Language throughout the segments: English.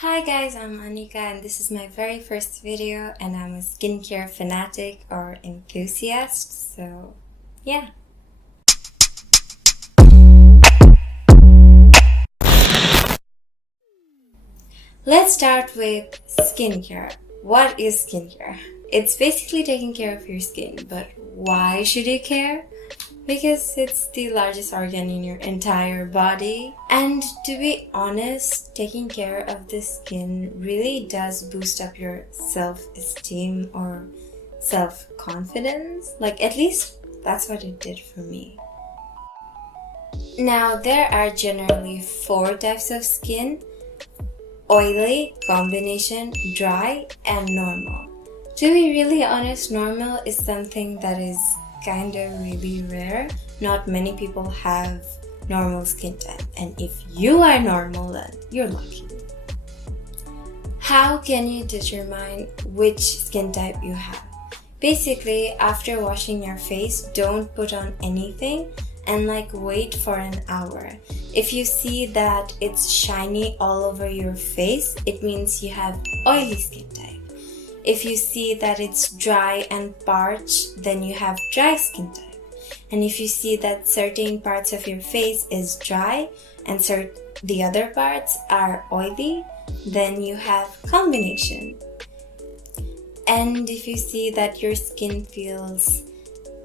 Hi guys, I'm Anika and this is my very first video and I'm a skincare fanatic or enthusiast, so yeah. Let's start with skincare. What is skincare? It's basically taking care of your skin, but why should you care? Because it's the largest organ in your entire body. And to be honest, taking care of the skin really does boost up your self-esteem or self-confidence. Like, at least that's what it did for me. Now, there are generally 4 types of skin: oily, combination, dry, and normal. To be really honest, normal is something that is kind of really rare. Not many people have normal skin type, and if you are normal, then you're lucky. How can you determine which skin type you have? Basically, after washing your face, don't put on anything and wait for an hour. If you see that it's shiny all over your face, it means you have oily skin type. If you see that it's dry and parched, then you have dry skin type. And if you see that certain parts of your face is dry and the other parts are oily, then you have combination. And if you see that your skin feels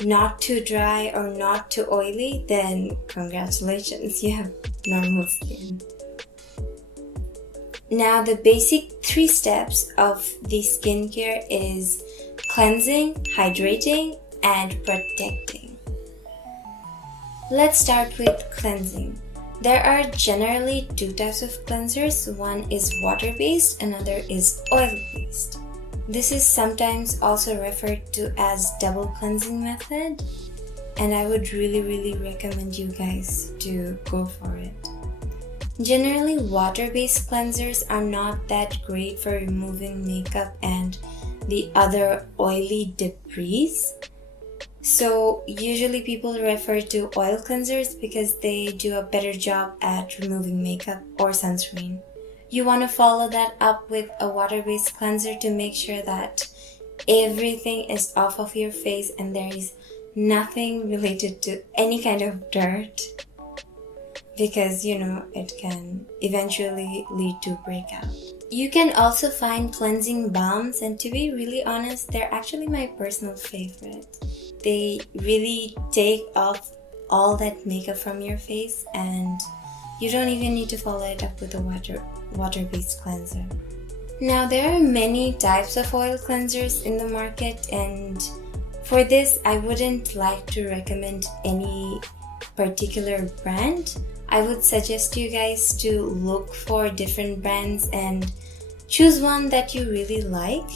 not too dry or not too oily, then congratulations, you have normal skin. Now, the basic 3 steps of the skincare is cleansing, hydrating, and protecting. Let's start with cleansing. There are generally 2 types of cleansers. One is water-based, another is oil-based. This is sometimes also referred to as double cleansing method, and I would really recommend you guys to go for it. Generally, water-based cleansers are not that great for removing makeup and the other oily debris. So usually people refer to oil cleansers because they do a better job at removing makeup or sunscreen. You want to follow that up with a water-based cleanser to make sure that everything is off of your face and there is nothing related to any kind of dirt, because it can eventually lead to breakout. You can also find cleansing balms, and to be really honest, they're actually my personal favorite. They really take off all that makeup from your face and you don't even need to follow it up with a water-based cleanser. Now, there are many types of oil cleansers in the market, and for this I wouldn't like to recommend any particular brand. I would suggest you guys to look for different brands and choose one that you really like.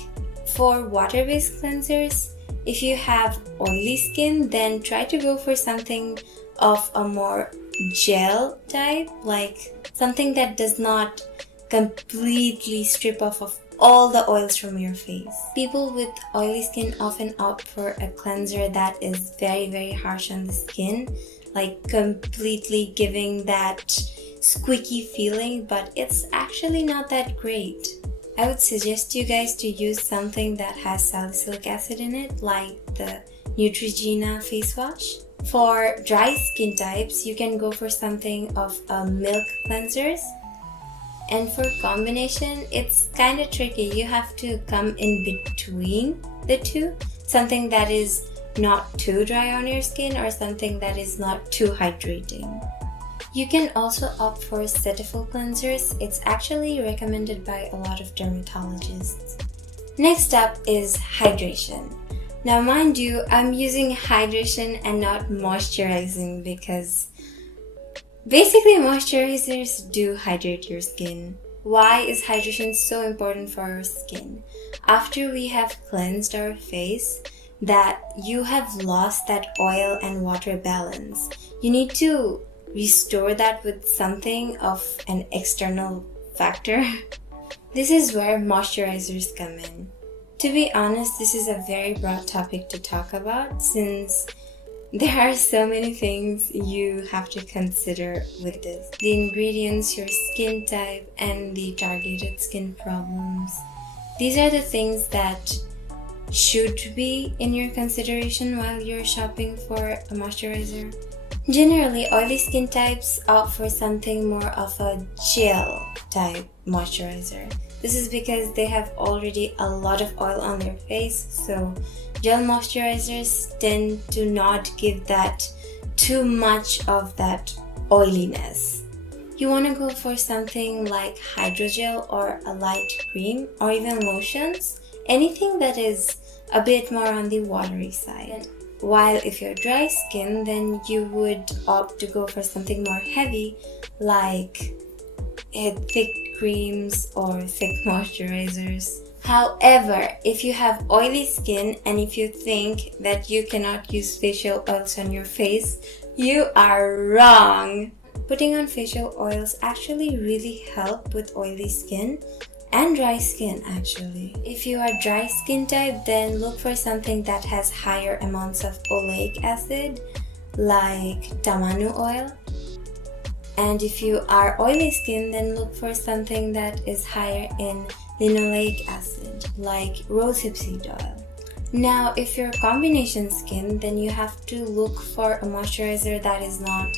For water-based cleansers, if you have oily skin, then try to go for something of a more gel type, like something that does not completely strip off of all the oils from your face. People with oily skin often opt for a cleanser that is very harsh on the skin, like completely giving that squeaky feeling, but it's actually not that great. I would suggest you guys to use something that has salicylic acid in it, like the Neutrogena face wash. For dry skin types, you can go for something of a milk cleansers. And for combination, it's kind of tricky. You have to come in between the two. Something that is not too dry on your skin or something that is not too hydrating. You can also opt for Cetaphil cleansers. It's actually recommended by a lot of dermatologists. Next up is hydration. Now mind you, I'm using hydration and not moisturizing because basically moisturizers do hydrate your skin. Why is hydration so important for our skin? After we have cleansed our face, that you have lost that oil and water balance. You need to restore that with something of an external factor. This is where moisturizers come in. To be honest, this is a very broad topic to talk about since There are so many things you have to consider with this. The ingredients, your skin type, and the targeted skin problems. These are the things that should be in your consideration while you're shopping for a moisturizer. Generally, oily skin types opt for something more of a gel type moisturizer. This is because they have already a lot of oil on their face, so gel moisturizers tend to not give that too much of that oiliness. You want to go for something like hydrogel or a light cream or even lotions, anything that is a bit more on the watery side. While if you're dry skin, then you would opt to go for something more heavy like thick creams or thick moisturizers. However, if you have oily skin and if you think that you cannot use facial oils on your face, you are wrong. Putting on facial oils actually really help with oily skin and dry skin actually. If you are dry skin type, then look for something that has higher amounts of oleic acid like tamanu oil. And if you are oily skin, then look for something that is higher in linoleic acid like rosehip seed oil. Now, if you're combination skin, then you have to look for a moisturizer that is not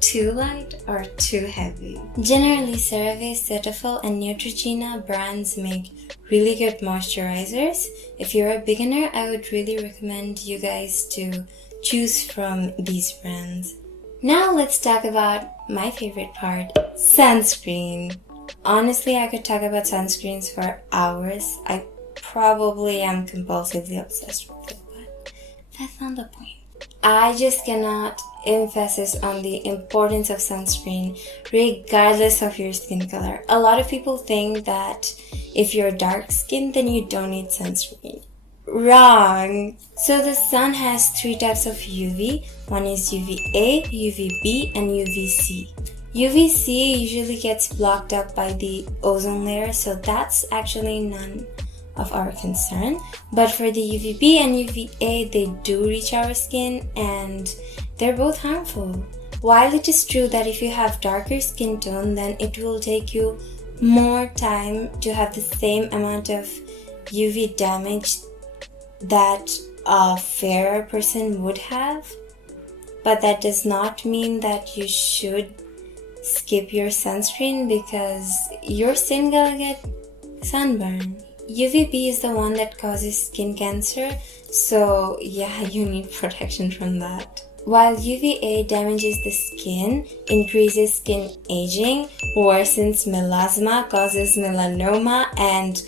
too light or too heavy. Generally, CeraVe, Cetaphil, and Neutrogena brands make really good moisturizers. If you're a beginner, I would really recommend you guys to choose from these brands. Now let's talk about my favorite part, sunscreen. Honestly, I could talk about sunscreens for hours. I probably am compulsively obsessed with it, but that's not the point. I just cannot emphasize on the importance of sunscreen regardless of your skin color. A lot of people think that if you're dark skinned, then you don't need sunscreen. Wrong! So the sun has 3 types of UV. One is UVA, UVB, and UVC. UVC usually gets blocked up by the ozone layer, so that's actually none of our concern. But for the UVB and UVA, they do reach our skin and they're both harmful. While it is true that if you have darker skin tone, then it will take you more time to have the same amount of UV damage that a fairer person would have, but that does not mean that you should skip your sunscreen because you're still gonna get sunburn. UVB is the one that causes skin cancer, so yeah, you need protection from that. While UVA damages the skin, increases skin aging, worsens melasma, causes melanoma, and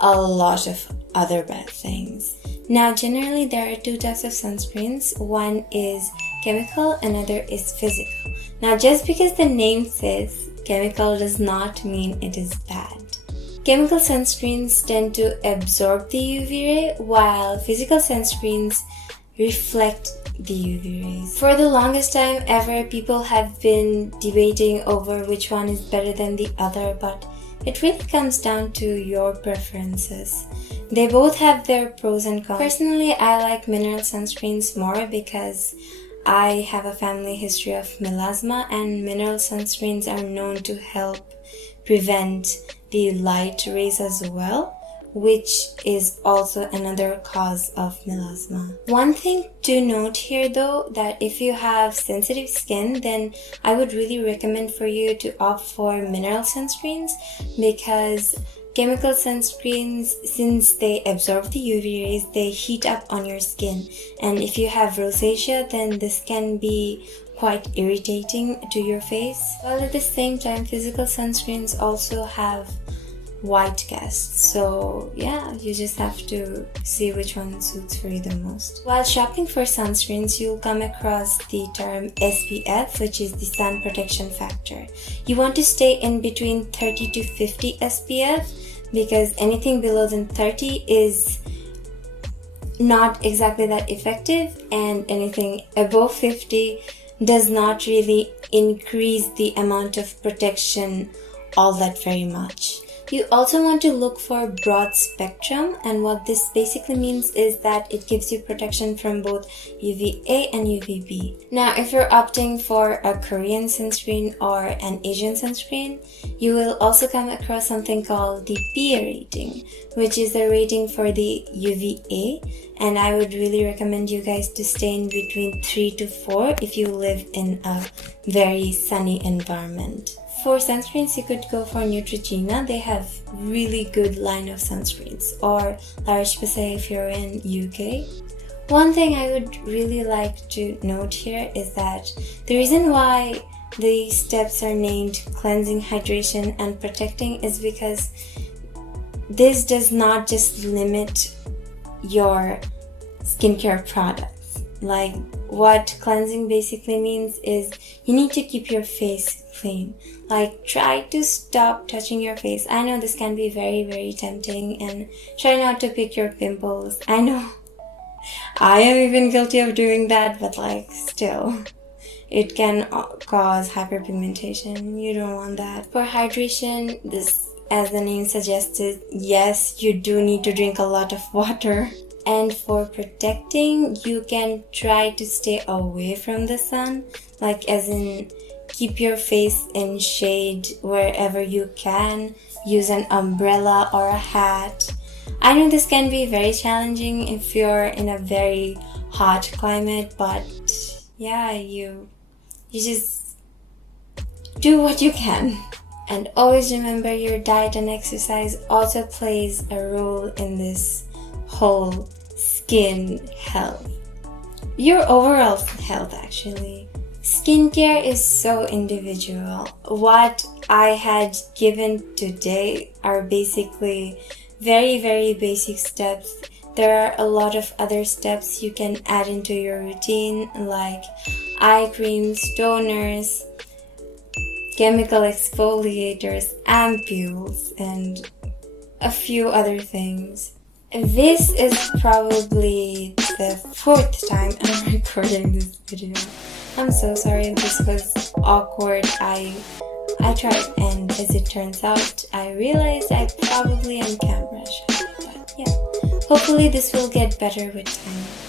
a lot of other bad things. Now, generally there are 2 types of sunscreens. One is chemical, another is physical. Now, just because the name says chemical does not mean it is bad. Chemical sunscreens tend to absorb the UV ray, while physical sunscreens reflect the UV rays. For the longest time ever, people have been debating over which one is better than the other, but it really comes down to your preferences. They both have their pros and cons. Personally, I like mineral sunscreens more because I have a family history of melasma, and mineral sunscreens are known to help prevent the light rays as well, which is also another cause of melasma. One thing to note here though, that if you have sensitive skin, then I would really recommend for you to opt for mineral sunscreens, because chemical sunscreens, since they absorb the UV rays, they heat up on your skin, and if you have rosacea, then this can be quite irritating to your face. While at the same time, physical sunscreens also have white casts, so yeah, you just have to see which one suits for you the most. While shopping for sunscreens, you'll come across the term SPF, which is the sun protection factor. You want to stay in between 30 to 50 SPF, because anything below than 30 is not exactly that effective, and anything above 50 does not really increase the amount of protection all that very much. You also want to look for broad spectrum, and what this basically means is that it gives you protection from both UVA and UVB. Now, if you're opting for a Korean sunscreen or an Asian sunscreen, you will also come across something called the PA rating, which is a rating for the UVA, and I would really recommend you guys to stay in between 3 to 4 if you live in a very sunny environment. For sunscreens, you could go for Neutrogena. They have really good line of sunscreens, or La Roche-Posay if you're in UK. One thing I would really like to note here is that the reason why the steps are named cleansing, hydration, and protecting is because this does not just limit your skincare products. Like, what cleansing basically means is you need to keep your face clean. Like, try to stop touching your face. I know this can be very, very tempting, and try not to pick your pimples. I know I am even guilty of doing that, but like, still, it can cause hyperpigmentation. You don't want that. For hydration, this, as the name suggests, yes, you do need to drink a lot of water. And for protecting, you can try to stay away from the sun, like as in keep your face in shade wherever you can. Use an umbrella or a hat. I know this can be very challenging if you're in a very hot climate, but yeah, you just do what you can. And always remember, your diet and exercise also plays a role in this whole skin health. Your overall health, actually. Skincare is so individual. What I had given today are basically very, very basic steps. There are a lot of other steps you can add into your routine, like eye creams, toners, chemical exfoliators, ampules, and a few other things. This is probably the 4th time I'm recording this video. I'm so sorry if this was awkward. I tried, and as it turns out, I realized I probably am camera shy, but yeah. Hopefully this will get better with time.